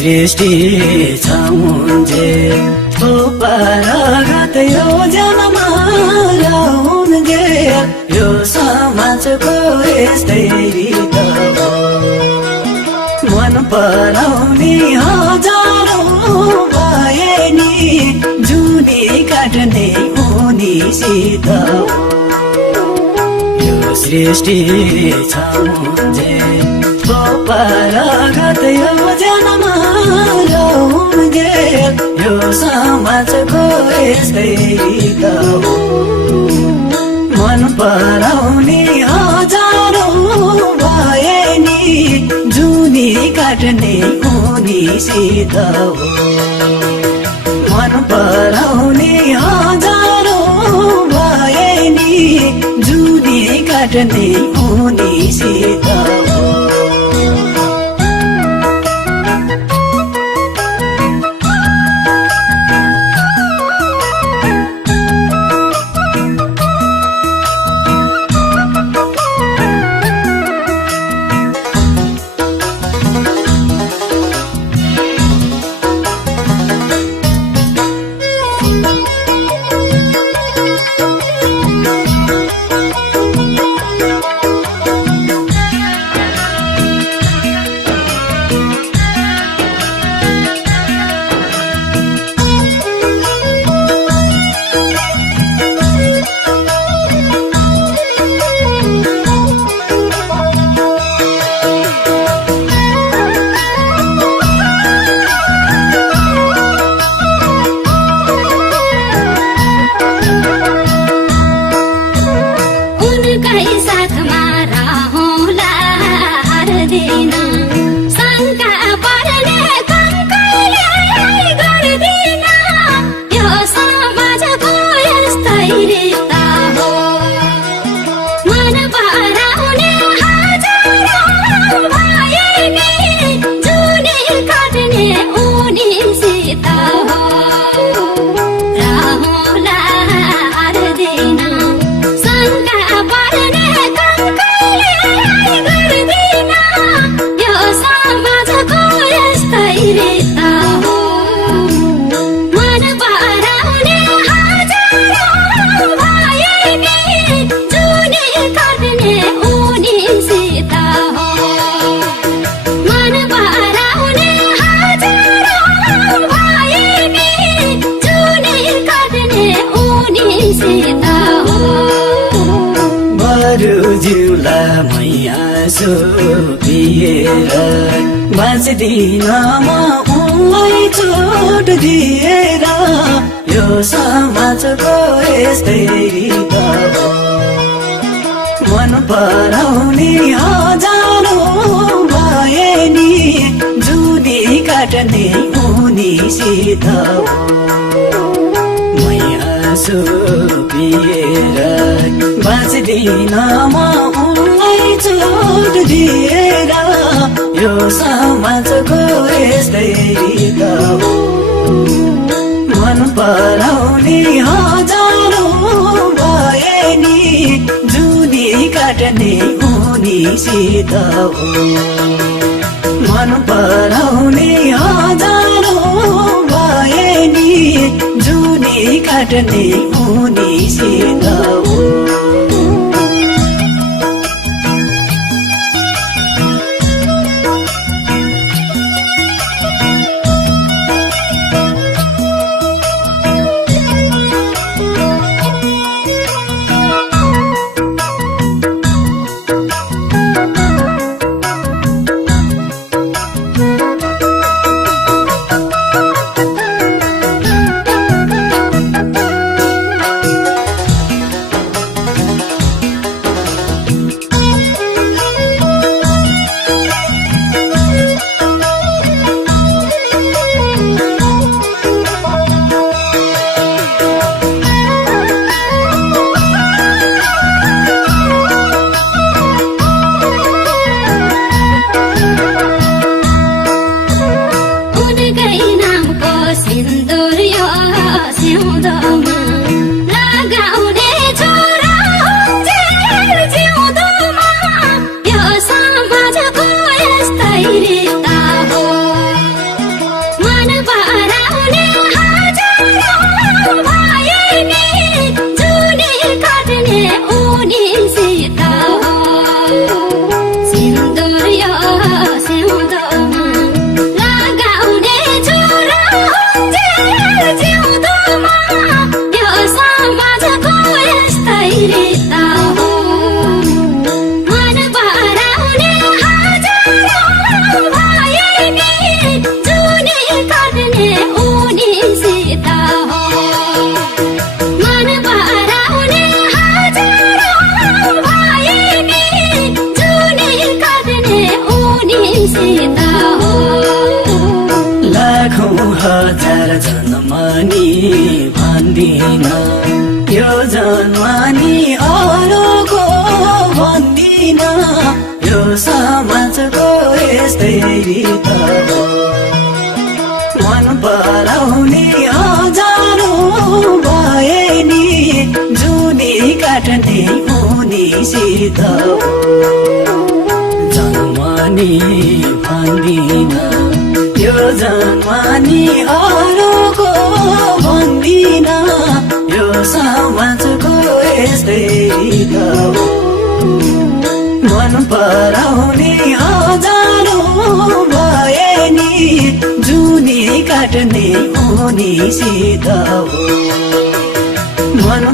सृष्टि छमुन्जे उपरगत यो जनमा रहन्जे यो समाजको यस्तै रीत हो मन पराउने हजारौं भए नि जुनी काट्ने उनीसित यो सृष्टि छमुन्जे उपरगत यो जनमा रहन्जे यो समाजको यस्तै रीत हो मन पराउने हजारौं भए नि जुनी काट्ने उनीसित हो मन पराउने हजारौं भए नि जुनी काट्ने उनीसित हो जिउला मैया सोपिएर बाँच्दिन म उनलाई छोड दिएर यो समाजको यस्तै रीत हो मन पराउने हजारौं भए नि जुनी काट्ने उनीसित हो मैया सोपिएर बाँच्दिन म उनलाई छोड दिएर यो समाजको यस्तै रीत हो मन पराउने हजारौं भए नि जुनी काट्ने उनीसित हो मन पराउने हजारौं भए नि जुनी काट्ने उनीसित हो जन्ममा नि भन्दिन यो जन्ममा नि अरूको भन्दिन यो समाजको यस्तै रीत हो मन पराउने अजानो भए नि जुनी काट्ने उनीसित जन्मनी भन्दिन यो जन्मनी अरूको भन्दिन यो समाजको यस्तै रीत हो मन पराउने अजानो भए नि जुनी काट्ने उनीसित हो मन